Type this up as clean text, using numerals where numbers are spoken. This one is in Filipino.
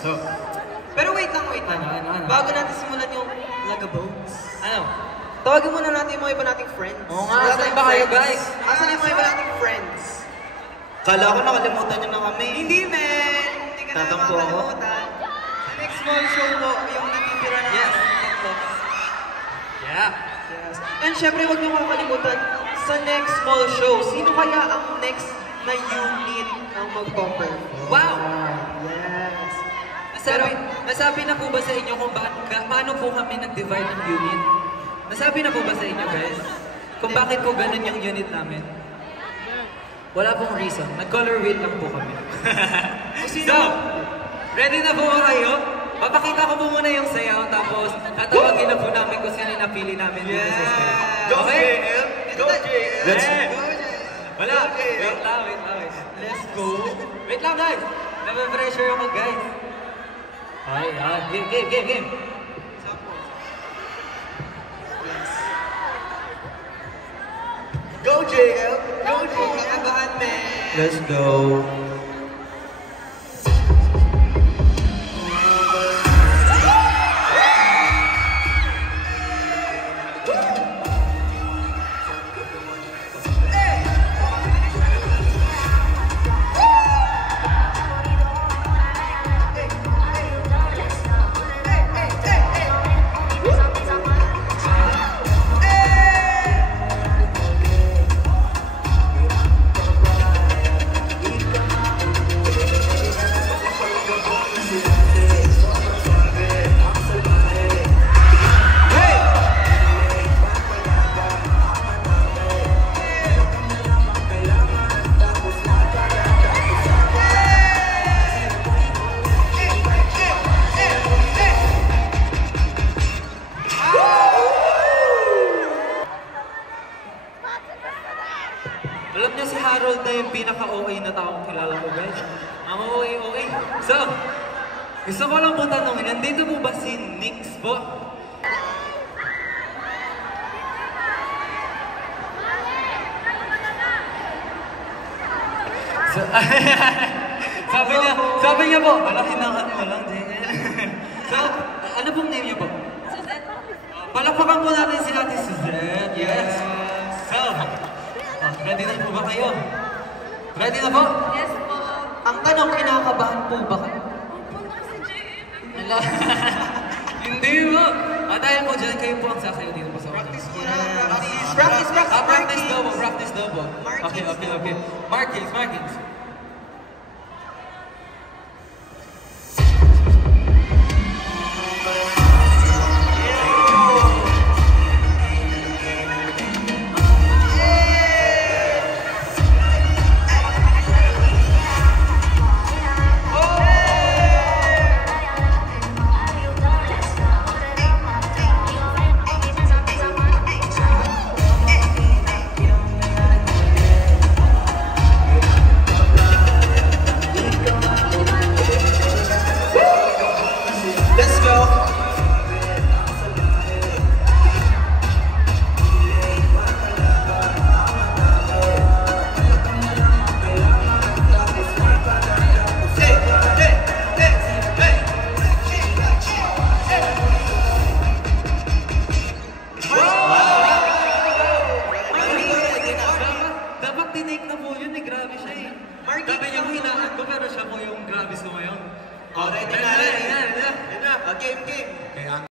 So, pero wait lang. Ano? Bago natin simulan yung Lagabones. Ano? Tawagin muna natin yung mga iba nating friends. Oo nga, saan ba kayo, guys? Asan yung mga iba nating friends? Kala ko nakalimutan nyo na kami. Hindi, men! Hindi ka na Tatampo ako. makakalimutan. Sa next small show po, yung natitira na tatlo. Yeah. Yes. And syempre, huwag niyo makakalimutan, sa next small show, sino kaya ang next na unit ang mag-perform? Wow! Yes. Nasabi na po ba sa inyo kung paano po kami nag-divide ng unit? Nasabi na po ba sa inyo, guys? Kung bakit po ganun yung unit namin? Wala pong reason. Nag-color wheel lang po kami. So, ready na po ba kayo? Papakita ko po muna yung sayaw, tapos tatawagin na po namin kung sino yung napili namin dito sa stage. Go, Okay? JL! Go, JL! Let's go! Wala. Wait lang. Let's go. Wait lang, guys. Nabe-pressure ako, guys. Ay, game. Go, JL! Go, Kung JL! nakabahan, men! Let's go! Alam niyo si Harold na yung pinaka-OA na taong kilala ko, guys. Ang OA. So, gusto ko lang po tanongin, nandito po ba si Nix po? So, sabi niya po, malaki na kanila lang, JL. So, ano pong name niyo po? Suzette. Palakpakan po natin si Ate Suzette. Yes. So, ready na po ba kayo? Ready na po? Yes po. Ang tanong, kinakabahan po ba kayo? Pupunta ko sa JM. Ala. Hindi mo. Dahil po dyan, kayo po ang sasayo dito po sa Practice mga. muna. Practice. Practice daw po. Okay. Markings. Let's go! Dapat tinake na po yun, grabe siya eh. Sabi niya po hinaan ko, pero siya po yung grabe ko ngayon. Ready na. Game.